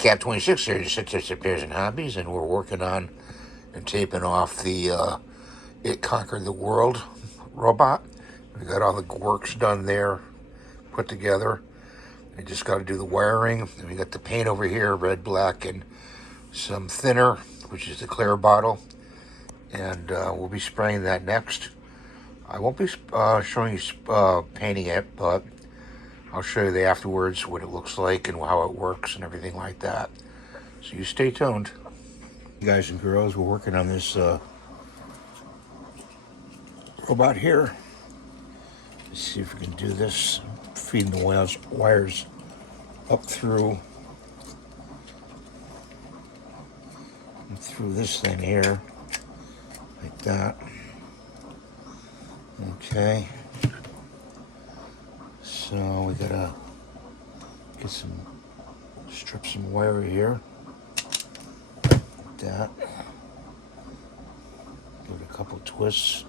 Cap 26 series, Success Repairs and Hobbies, and we're working on and taping off the It Conquered the World robot. We got all the works done there, put together. We just got to do the wiring. And we got the paint over here, red, black, and some thinner, which is the clear bottle. And we'll be spraying that next. I won't be showing you painting it, but I'll show you the afterwards, what it looks like and how it works and everything like that. So you stay tuned. Guys and girls, we're working on this robot here. Let's see if we can do this. Feeding the wires up through this thing here, like that. Okay. So we gotta strip some wire here, like that. Give it a couple twists.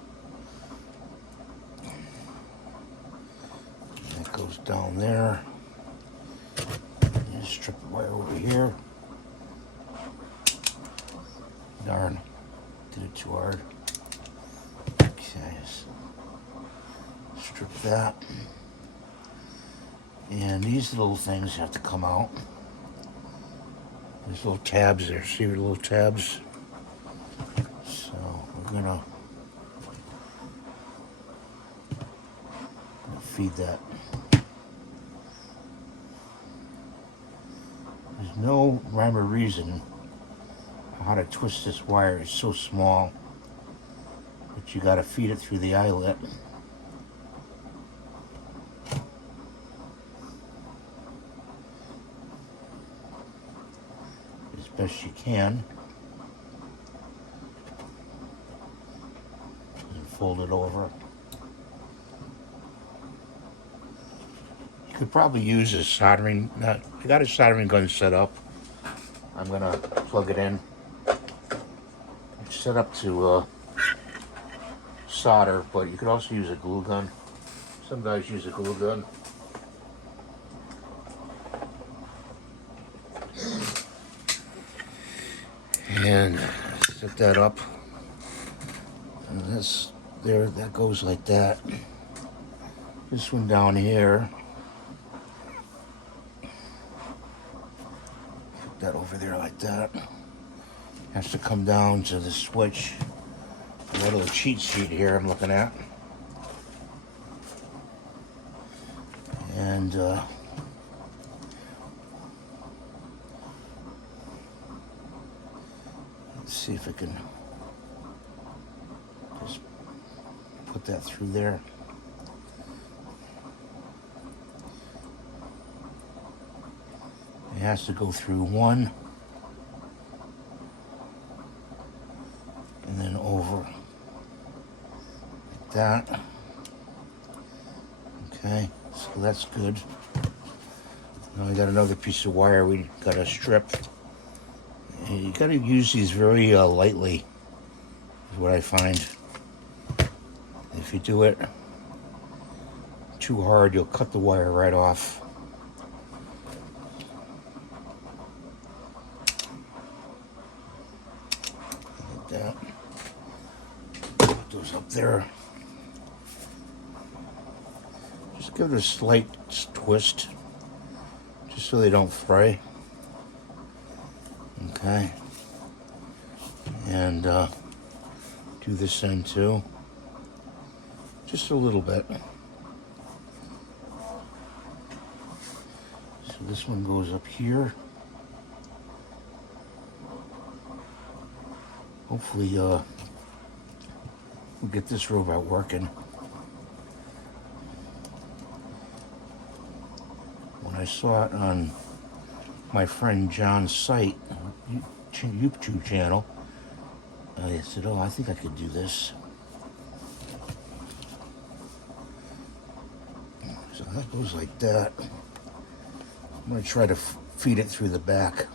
And that goes down there. And strip the wire over here. Darn, did it too hard. Okay, strip that. And these little things have to come out. There's little tabs there. See the little tabs? So we're gonna feed that. There's no rhyme or reason how to twist this wire. It's so small, but you got to feed it through the eyelet. As best you can. And fold it over. You could probably use a soldering nut. I got a soldering gun set up. I'm gonna plug it in. It's set up to solder, but you could also use a glue gun. Some guys use a glue gun. And set that up. And this there, that goes like that. This one down here. Put that over there like that. Has to come down to the switch. A little cheat sheet here I'm looking at. And let's see if I can just put that through there. It has to go through one and then over like that. Okay, so that's good. Now I got another piece of wire we got to strip. And you got to use these very lightly, is what I find. If you do it too hard, you'll cut the wire right off. Like that. Put those up there. Just give it a slight twist, just so they don't fray. Okay. And do this end too. Just a little bit. So this one goes up here. Hopefully we'll get this robot working. When I saw it on my friend John's site, YouTube channel, I said, oh, I think I could do this. So that goes like that. I'm going to try to feed it through the back.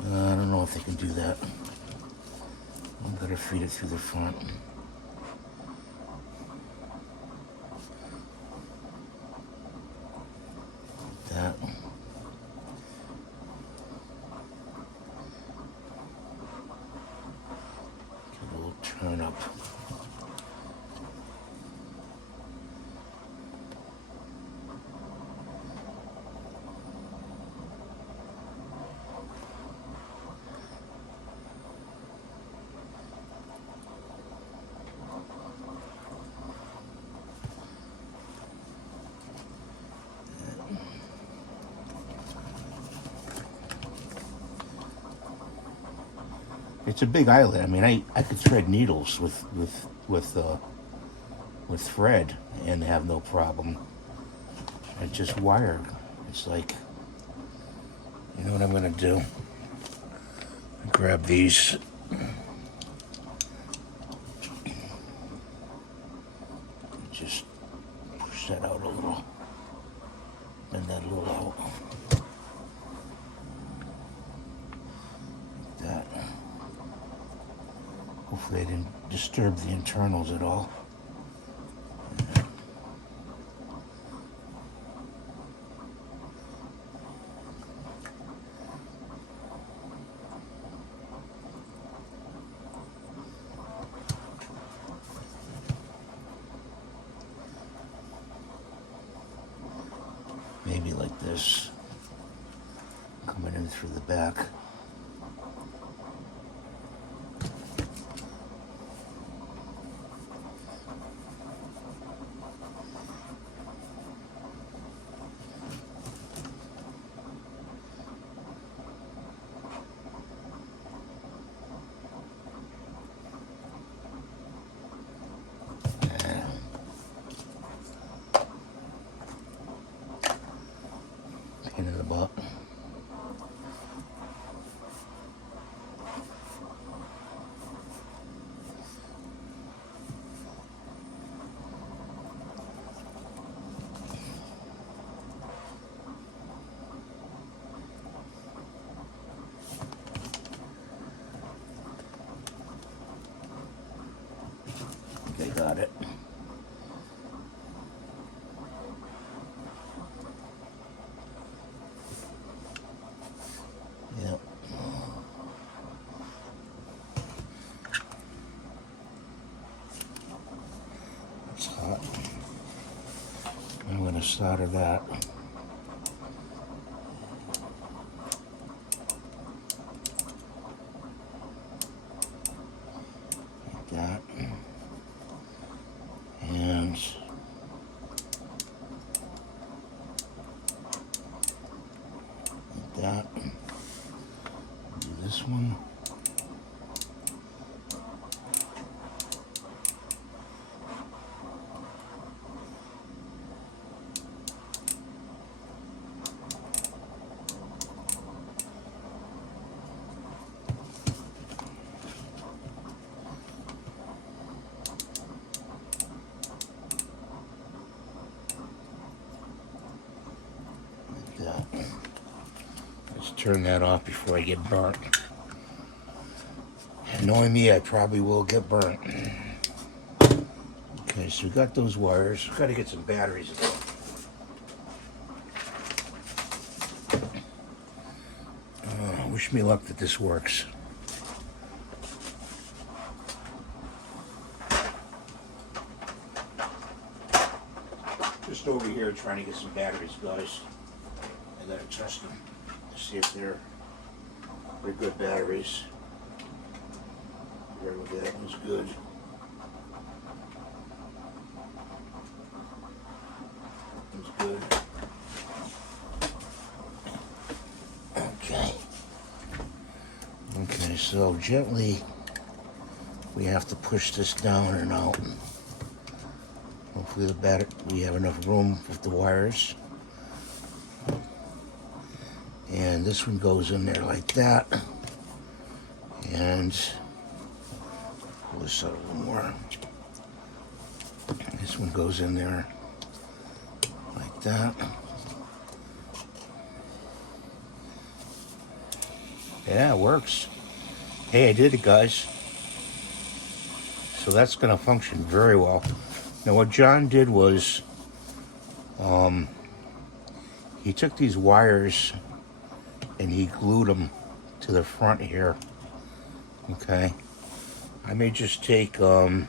I don't know if they can do that. I'm going to feed it through the front. Like that. It's a big eyelet. I mean, I could thread needles with thread and have no problem. I just wire. It's like, you know what I'm gonna do? Grab these. Just push that out a little. Bend that a little out. Like that. Hopefully I didn't disturb the internals at all. Maybe like this, coming in through the back. Pain in the butt. They got it. Yep. It's hot. I'm going to solder that. Like that. And like that. Do this one. Let's turn that off before I get burnt. And knowing me, I probably will get burnt. Okay, so we got those wires. We've got to get some batteries. Wish me luck that this works. Just over here trying to get some batteries, guys. I gotta test them to see if they're good batteries. There we go, that one's good. That one's good. Okay. Okay, so gently we have to push this down and out. Hopefully we have enough room with the wires. And this one goes in there like that. And pull this out a little more. This one goes in there like that. Yeah, it works. Hey, I did it, guys. So that's going to function very well. Now what John did was, he took these wires and he glued them to the front here. Okay. I may just take a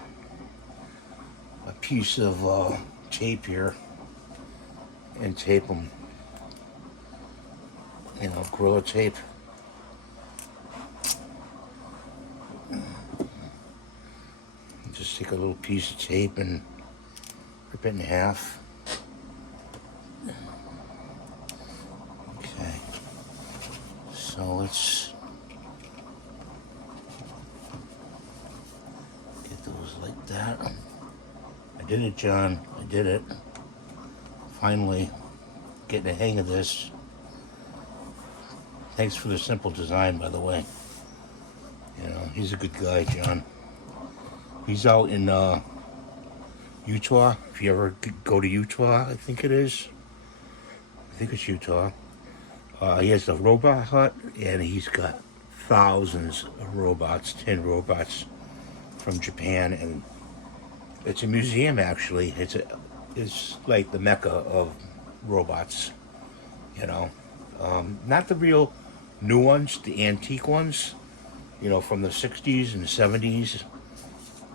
piece of tape here and tape them. You know, Gorilla tape. Just take a little piece of tape and rip it in half. Okay. So let's did it, John. I did it. Finally, getting the hang of this. Thanks for the simple design, by the way. You know, he's a good guy, John. He's out in Utah. If you ever go to Utah, I think it is. I think it's Utah. He has the robot hut, and he's got thousands of robots, 10 robots from Japan, and it's a museum actually. It's like the mecca of robots, you know. Not the real new ones, the antique ones, you know, from the 60s and 70s.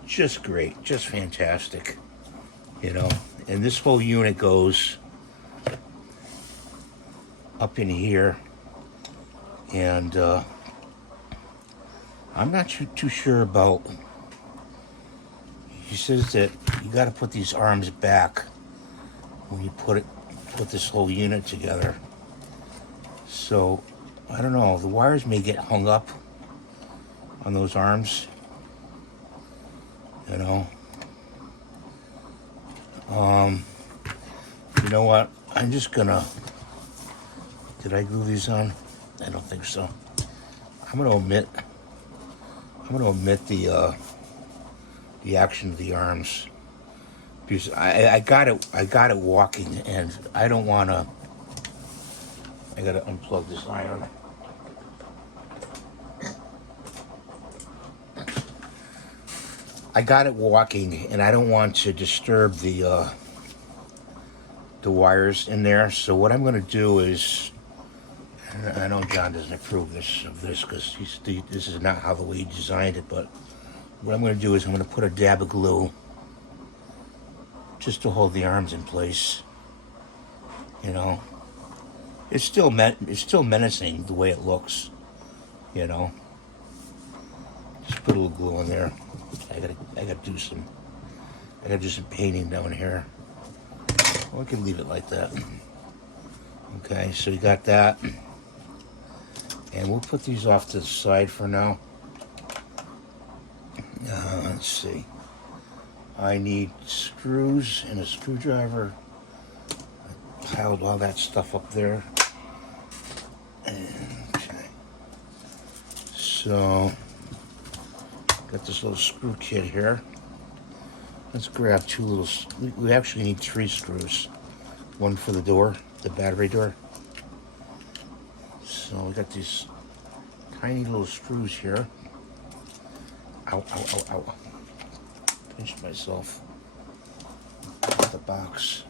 Just great, just fantastic, you know. And this whole unit goes up in here, and I'm not too sure about. He says that you got to put these arms back when you put this whole unit together. So I don't know. The wires may get hung up on those arms. You know. You know what? I'm just gonna. Did I glue these on? I don't think so. I'm gonna omit the action of the arms, because I got it walking, and I don't wanna. I gotta unplug this iron. I got it walking, and I don't want to disturb the wires in there. So what I'm gonna do is, I know John doesn't approve of this because this is not how the way he designed it, but what I'm going to do is I'm going to put a dab of glue just to hold the arms in place. You know, it's still menacing the way it looks. You know, just put a little glue in there. I gotta do some painting down here. Well, I can leave it like that. Okay, so you got that. And we'll put these off to the side for now. Let's see. I need screws and a screwdriver. I piled all that stuff up there. Okay. So, got this little screw kit here. Let's grab we actually need 3 screws. One for the door, the battery door. So we got these tiny little screws here. Ow, ow, ow, ow. Pinched myself. Got the box.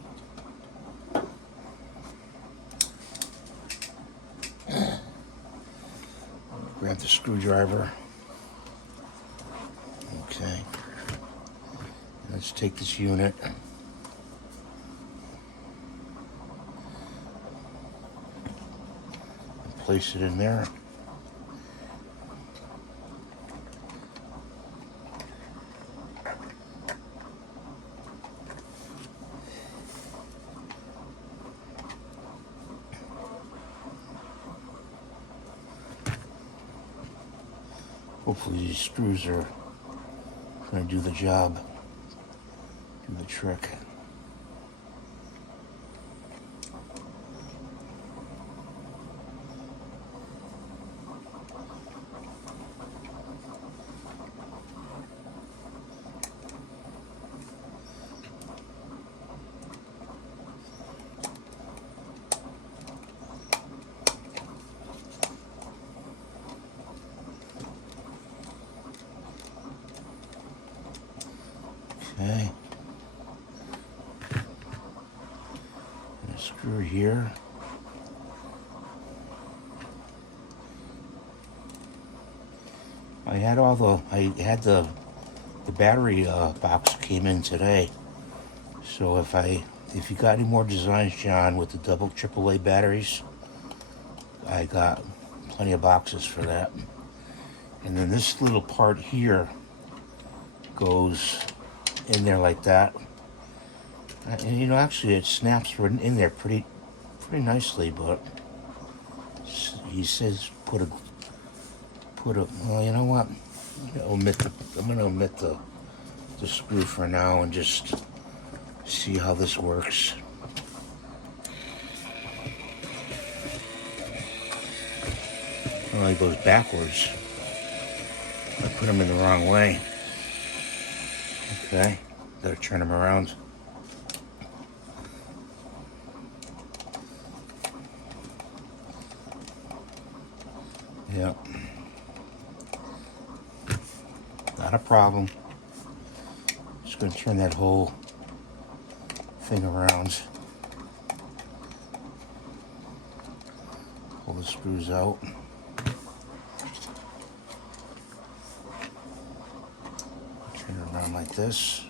Grab the screwdriver. Okay. Let's take this unit. Place it in there. Hopefully these screws are going to do the job, do the trick. Okay. And a screw here. I had the battery box came in today. So if you got any more designs, John, with the double AAA batteries, I got plenty of boxes for that. And then this little part here goes in there like that. And you know, actually it snaps right in there pretty nicely, but he says put a well, you know what? I'm gonna omit the screw for now and just See how this works. Oh, he goes backwards. I put him in the wrong way. Okay, gotta turn him around. Yep. Not a problem. Just gonna turn that whole thing around. Pull the screws out. Turn it around like this.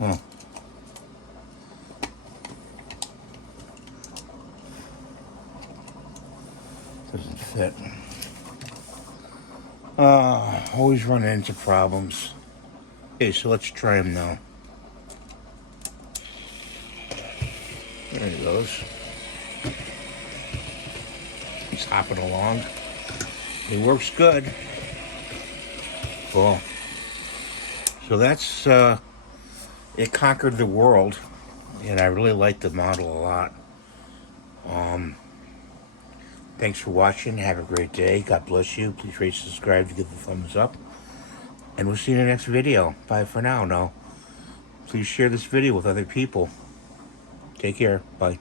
Huh. Doesn't fit. Always running into problems. Okay, so let's try him now. There he goes. He's hopping along. He works good. Cool. So that's it conquered the world, and I really like the model a lot. Thanks for watching. Have a great day. God bless you. Please rate, subscribe, to give the thumbs up, and we'll see you in the next video. Bye for now. Please share this video with other people. Take care. Bye.